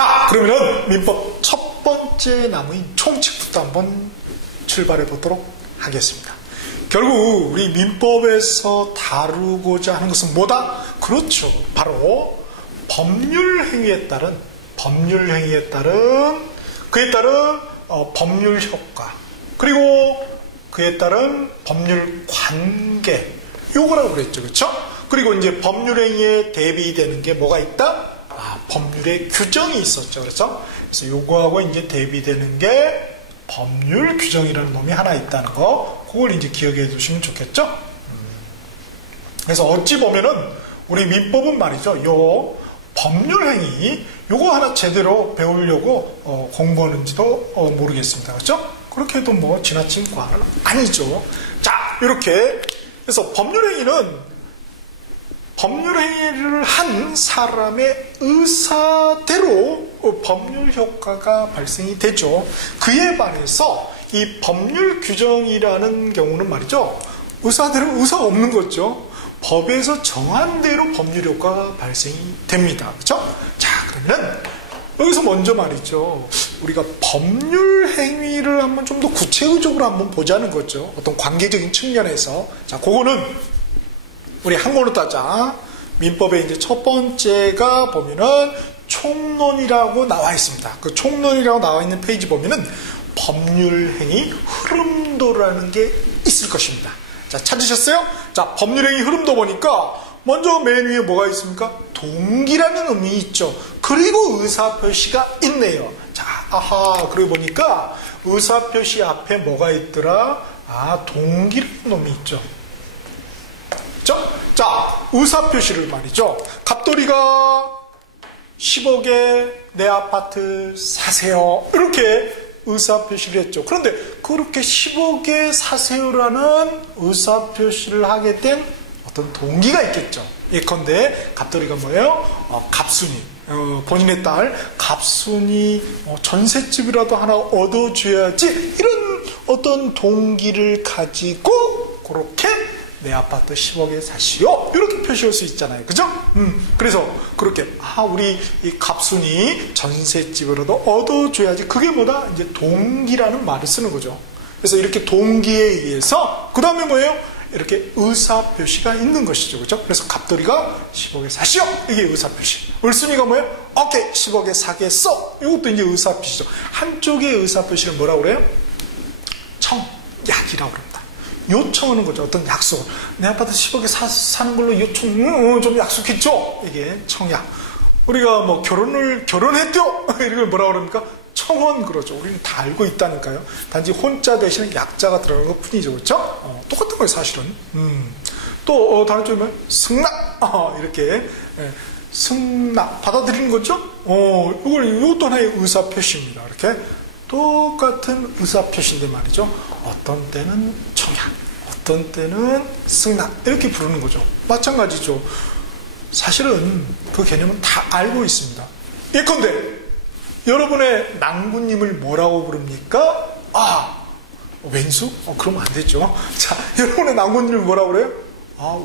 자, 그러면은 민법 첫 번째 나무인 총칙부터 한번 출발해 보도록 하겠습니다. 결국 우리 민법에서 다루고자 하는 것은 뭐다? 그렇죠. 바로 법률 행위에 따른 그에 따른 법률 효과, 그리고 그에 따른 법률 관계, 요거라고 그랬죠. 그렇죠? 그리고 이제 법률 행위에 대비되는 게 뭐가 있다? 법률의 규정이 있었죠. 그렇죠? 그래서 요거하고 이제 대비되는 게 법률 규정이라는 놈이 하나 있다는 거, 그걸 이제 기억해 두시면 좋겠죠? 그래서 어찌 보면은 우리 민법은 말이죠. 요 법률 행위, 요거 하나 제대로 배우려고 공부하는지도 모르겠습니다. 그렇죠? 그렇게 해도 뭐 지나친 과는 아니죠. 자, 이렇게 그래서 법률 행위는 법률 행위를 한 사람의 의사대로 법률 효과가 발생이 되죠. 그에 반해서 이 법률 규정이라는 경우는 말이죠. 의사대로 의사가 없는 거죠. 법에서 정한 대로 법률 효과가 발생이 됩니다. 그렇죠? 자, 그러면 여기서 먼저 말이죠. 우리가 법률 행위를 한번 좀 더 구체적으로 한번 보자는 거죠. 어떤 관계적인 측면에서. 자, 그거는 우리 한국어로 따자. 민법의 이제 첫 번째가 보면은 총론이라고 나와 있습니다. 그 총론이라고 나와 있는 페이지 보면은 법률 행위 흐름도라는 게 있을 것입니다. 자, 찾으셨어요? 자, 법률 행위 흐름도 보니까 먼저 맨 위에 뭐가 있습니까? 동기라는 의미 있죠. 그리고 의사표시가 있네요. 자, 아하, 그러고 보니까 의사표시 앞에 뭐가 있더라? 동기라는 놈이 있죠. 자, 의사표시를 말이죠. 갑돌이가 10억에 내 아파트 사세요. 이렇게 의사표시를 했죠. 그런데 그렇게 10억에 사세요라는 의사표시를 하게 된 어떤 동기가 있겠죠. 예컨대 갑돌이가 뭐예요? 갑순이, 본인의 딸 갑순이 전셋집이라도 하나 얻어줘야지, 이런 어떤 동기를 가지고 그렇게 내 아파트 10억에 사시오, 이렇게 표시할 수 있잖아요. 그죠? 그래서 그렇게 우리 이 갑순이 전셋집으로도 얻어줘야지, 그게 뭐다? 이제 동기라는 말을 쓰는 거죠. 그래서 이렇게 동기에 의해서 그 다음에 뭐예요? 이렇게 의사표시가 있는 것이죠. 그죠? 그래서 갑돌이가 10억에 사시오, 이게 의사표시. 을순이가 뭐예요? 오케이, 10억에 사겠어, 이것도 이제 의사표시죠. 한쪽의 의사표시를 뭐라고 그래요? 청약이라고 그럽니다. 요청하는 거죠. 어떤 약속. 내 아파트 10억에 사는 걸로 요청, 좀 약속했죠? 이게 청약. 우리가 뭐 결혼했죠? 이걸 뭐라고 그럽니까? 청혼 그러죠. 우리는 다 알고 있다니까요. 단지 혼자 대신에 약자가 들어가는 것 뿐이죠. 그렇죠? 똑같은 거예요, 사실은. 또, 다른 쪽에 뭐예요? 승낙! 이렇게. 승낙. 받아들이는 거죠? 이것도 하나의 의사표시입니다. 이렇게. 똑같은 의사표시인데 말이죠. 어떤 때는 청약, 어떤 때는 승낙, 이렇게 부르는 거죠. 마찬가지죠. 사실은 그 개념은 다 알고 있습니다. 예컨대 여러분의 낭부님을 뭐라고 부릅니까? 왼수? 그러면 안 되죠. 자, 여러분의 낭부님을 뭐라고 그래요?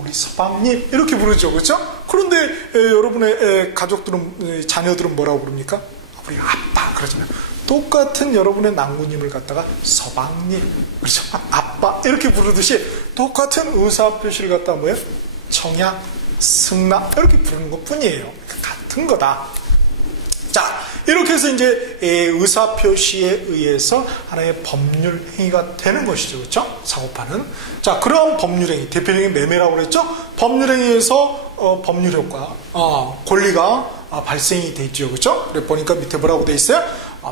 우리 서방님, 이렇게 부르죠. 그렇죠? 그런데 여러분의 가족들은, 자녀들은 뭐라고 부릅니까? 우리 아빠, 그러잖아요. 똑같은 여러분의 낭부님을 갖다가 서방님, 그렇죠? 아빠, 이렇게 부르듯이 똑같은 의사표시를 갖다가 뭐예요? 청약, 승낙, 이렇게 부르는 것 뿐이에요. 같은 거다. 자, 이렇게 해서 이제 의사표시에 의해서 하나의 법률 행위가 되는 것이죠. 그렇죠? 사고파는. 자, 그런 법률 행위, 대표적인 매매라고 그랬죠? 법률 행위에서 법률 효과, 권리가 발생이 되죠. 그렇죠? 그래 보니까 밑에 뭐라고 돼 있어요?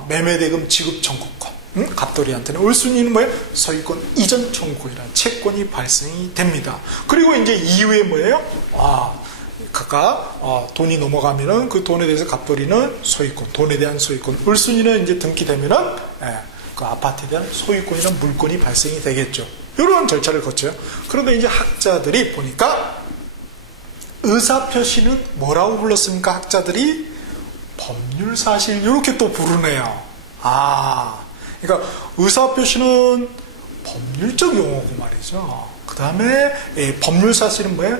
매매대금 지급 청구권. 갑돌이한테는 을순이는 뭐예요? 소유권 이전 청구권이라는 채권이 발생이 됩니다. 그리고 이제 이후에 뭐예요? 각각 돈이 넘어가면은 그 돈에 대해서 갑돌이는 소유권, 돈에 대한 소유권, 을순이는 이제 등기되면은 그 아파트에 대한 소유권이나 물권이 발생이 되겠죠. 이런 절차를 거쳐요. 그런데 이제 학자들이 보니까 의사표시는 뭐라고 불렀습니까? 학자들이 법률사실, 이렇게 또 부르네요. 그러니까 의사표시는 법률적 용어고 말이죠. 그 다음에 법률사실은 뭐예요?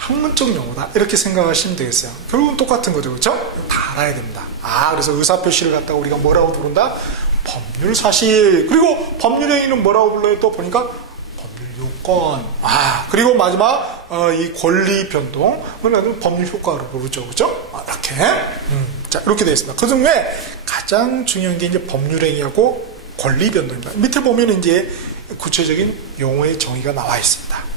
학문적 용어다 이렇게 생각하시면 되겠어요. 결국은 똑같은 거죠, 그렇죠? 다 알아야 됩니다. 그래서 의사표시를 갖다가 우리가 뭐라고 부른다? 법률사실. 그리고 법률행위는 뭐라고 불러요? 또 보니까 법률요건. 그리고 마지막 이 권리변동, 그건 법률효과로 부르죠, 그렇죠? 이렇게. 자, 이렇게 되어 있습니다. 그 중에 가장 중요한 게 이제 법률행위하고 권리변동입니다. 밑에 보면 이제 구체적인 용어의 정의가 나와 있습니다.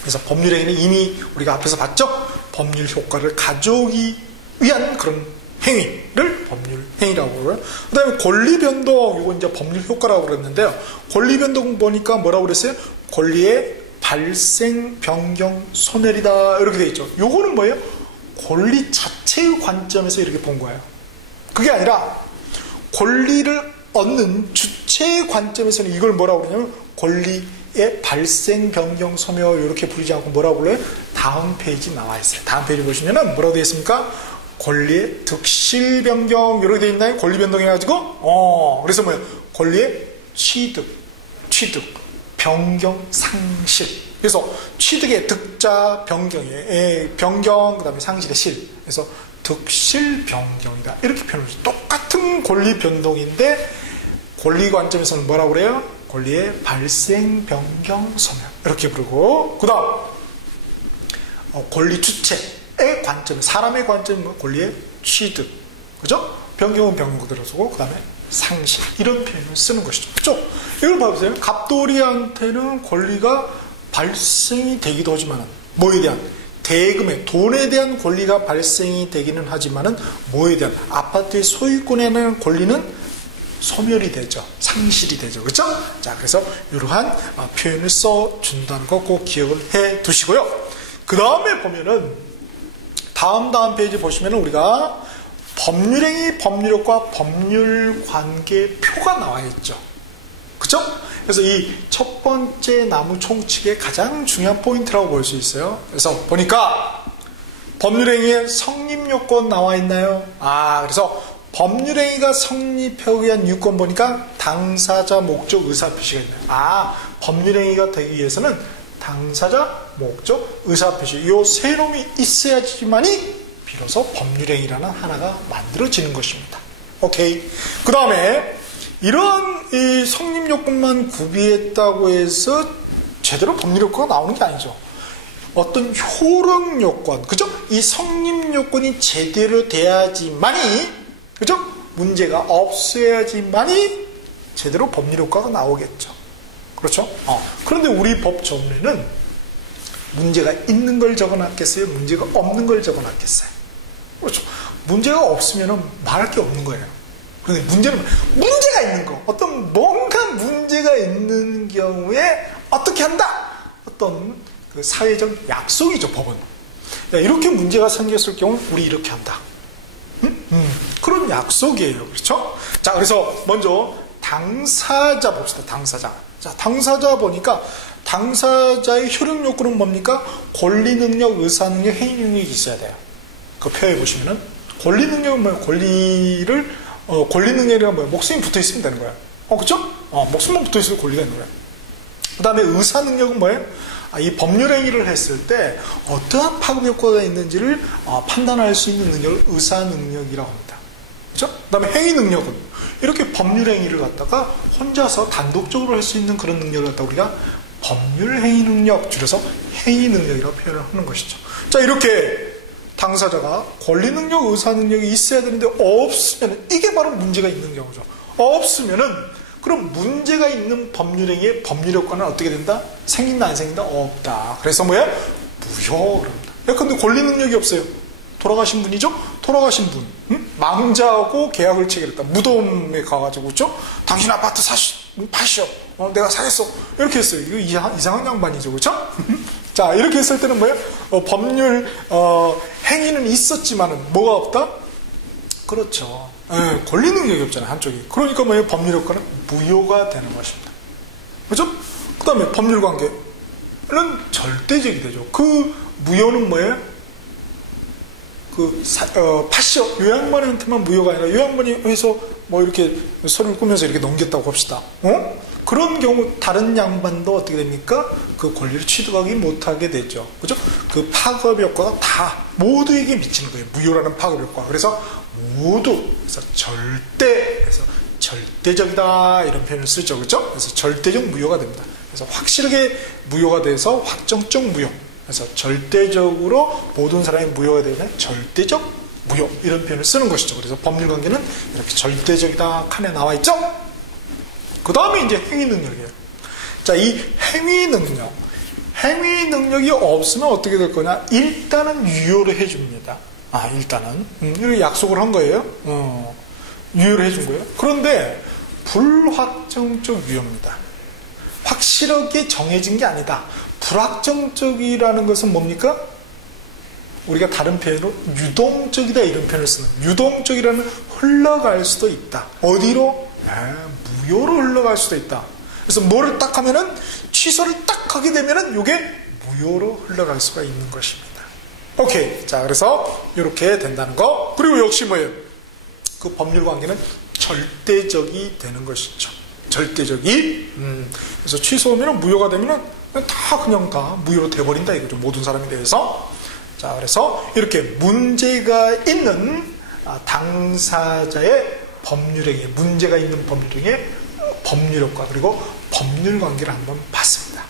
그래서 법률행위는 이미 우리가 앞에서 봤죠? 법률 효과를 가져오기 위한 그런 행위를 법률행위라고 그래요. 그 다음에 권리변동, 이거 이제 법률 효과라고 그랬는데요. 권리변동 보니까 뭐라고 그랬어요? 권리의 발생, 변경, 소멸이다. 이렇게 돼 있죠. 요거는 뭐예요? 권리 자체의 관점에서 이렇게 본 거예요. 그게 아니라 권리를 얻는 주체의 관점에서는 이걸 뭐라고 그러냐면 권리의 발생, 변경, 소멸 이렇게 부르지 않고 뭐라고 불러요? 다음 페이지 나와 있어요. 다음 페이지 보시면은 뭐라고 되어 있습니까? 권리의 득실, 변경 이렇게 되어 있나요? 권리 변동해가지고 그래서 뭐예요? 권리의 취득, 변경, 상실. 그래서 취득의 득자, 변경의 변경, 그 다음에 상실의 실. 그래서 득실, 변경이다. 이렇게 표현을 똑같은 권리 변동인데 권리 관점에서는 뭐라고 그래요? 권리의 발생, 변경, 소멸 이렇게 부르고, 그 다음 권리 주체의 관점, 사람의 관점은 권리의 취득, 그죠? 변경은 변경 그대로 쓰고, 그 다음에 상실 이런 표현을 쓰는 것이죠. 그죠? 이걸 봐보세요. 갑돌이한테는 권리가 발생이 되기도 하지만은 뭐에 대한 대금에 돈에 대한 권리가 발생이 되기는 하지만은 뭐에 대한 아파트의 소유권에 대한 권리는 소멸이 되죠. 상실이 되죠. 그렇죠? 자, 그래서 이러한 표현을 써준다는 거 꼭 기억을 해 두시고요. 그 다음에 보면은 다음 페이지 보시면은 우리가 법률행위, 법률효과, 법률관계표가 나와 있죠. 그렇죠? 그래서 이 첫 번째 나무 총칙의 가장 중요한 포인트라고 볼 수 있어요. 그래서 보니까 법률행위의 성립요건 나와 있나요? 그래서 법률행위가 성립하기 위한 요건 보니까 당사자, 목적, 의사표시가 있나요? 법률행위가 되기 위해서는 당사자, 목적, 의사표시 이 세 놈이 있어야지만이 비로소 법률행위라는 하나가 만들어지는 것입니다. 오케이. 그 다음에 이런 이 성립요건만 구비했다고 해서 제대로 법률효과가 나오는 게 아니죠. 어떤 효력요건, 그죠? 이 성립요건이 제대로 돼야지만이, 그죠? 문제가 없어야지만이 제대로 법률효과가 나오겠죠. 그렇죠? 그런데 우리 법 조문에는 문제가 있는 걸 적어놨겠어요? 문제가 없는 걸 적어놨겠어요? 그렇죠? 문제가 없으면 말할 게 없는 거예요. 그런데 문제는 문제가 있는 거, 어떤 뭔가 문제가 있는 경우에 어떻게 한다? 어떤 그 사회적 약속이죠, 법은. 이렇게 문제가 생겼을 경우 우리 이렇게 한다. 그런 약속이에요. 그렇죠? 자, 그래서 먼저 당사자 봅시다. 당사자. 자, 당사자 보니까 당사자의 효력 요건은 뭡니까? 권리 능력, 의사 능력, 행위 능력이 있어야 돼요. 그 표에 보시면은 권리 능력은 뭐예요? 권리 능력이란 뭐예요? 목숨이 붙어 있으면 되는 거예요. 그쵸? 목숨만 붙어 있어도 권리가 있는 거예요. 그 다음에 의사 능력은 뭐예요? 이 법률행위를 했을 때 어떠한 파급 효과가 있는지를 판단할 수 있는 능력을 의사 능력이라고 합니다. 그죠? 그 다음에 행위 능력은 이렇게 법률행위를 갖다가 혼자서 단독적으로 할 수 있는 그런 능력을 갖다가 우리가 법률행위 능력, 줄여서 행위 능력이라고 표현을 하는 것이죠. 자, 이렇게 당사자가 권리 능력, 의사 능력이 있어야 되는데 없으면 이게 바로 문제가 있는 경우죠. 없으면은 그럼 문제가 있는 법률행위의 법률효과는 어떻게 된다? 생긴다, 안 생긴다? 없다. 그래서 뭐야? 무효. 그럽니다. 근데 권리 능력이 없어요. 돌아가신 분이죠? 돌아가신 분. 망자하고 계약을 체결했다. 무덤에 가가지고, 그렇죠? 당신 아파트 파시오. 내가 사겠어. 이렇게 했어요. 이거 이상한 양반이죠. 그렇죠? 자, 이렇게 했을 때는 뭐예요? 법률 행위는 있었지만은 뭐가 없다? 그렇죠. 권리 능력이 없잖아요, 한쪽이. 그러니까 뭐예요? 법률 효과는 무효가 되는 것입니다. 그렇죠? 그 다음에 법률 관계는 절대적이 되죠. 그 무효는 뭐예요? 파시오. 요 양반한테만 무효가 아니라 요 양반이 해서 뭐 이렇게 서류를 꾸면서 이렇게 넘겼다고 합시다. 그런 경우 다른 양반도 어떻게 됩니까? 그 권리를 취득하기 못하게 되죠. 그죠? 그 파급 효과가 다 모두에게 미치는 거예요. 무효라는 파급 효과. 그래서 모두, 그래서 절대에서 절대적이다 이런 표현을 쓰죠. 그렇죠? 그래서 절대적 무효가 됩니다. 그래서 확실하게 무효가 돼서 확정적 무효. 그래서 절대적으로 모든 사람이 무효가 되면 절대적 무효 이런 표현을 쓰는 것이죠. 그래서 법률 관계는 이렇게 절대적이다 칸에 나와 있죠. 그 다음에 이제 행위 능력이에요. 자, 이 행위 능력이 없으면 어떻게 될 거냐? 일단은 유효를 해줍니다. 일단은 이렇게 약속을 한 거예요. 유효를 해준 거예요. 그런데 불확정적 유효입니다. 확실하게 정해진 게 아니다. 불확정적이라는 것은 뭡니까? 우리가 다른 표현으로 유동적이다 이런 표현을 쓰는, 유동적이라는 흘러갈 수도 있다. 어디로? 무효로 흘러갈 수도 있다. 그래서 뭐를 딱 하면은, 취소를 딱 하게 되면은 이게 무효로 흘러갈 수가 있는 것입니다. 오케이. 자, 그래서 이렇게 된다는 거. 그리고 역시 뭐예요? 그 법률 관계는 절대적이 되는 것이죠. 절대적이. 그래서 취소하면 무효가 되면은 그냥 다 무효로 돼버린다 이거죠. 모든 사람에 대해서. 자, 그래서 이렇게 문제가 있는 당사자의 법률행위, 문제가 있는 법률행위의 법률 효과 그리고 법률 관계를 한번 봤습니다.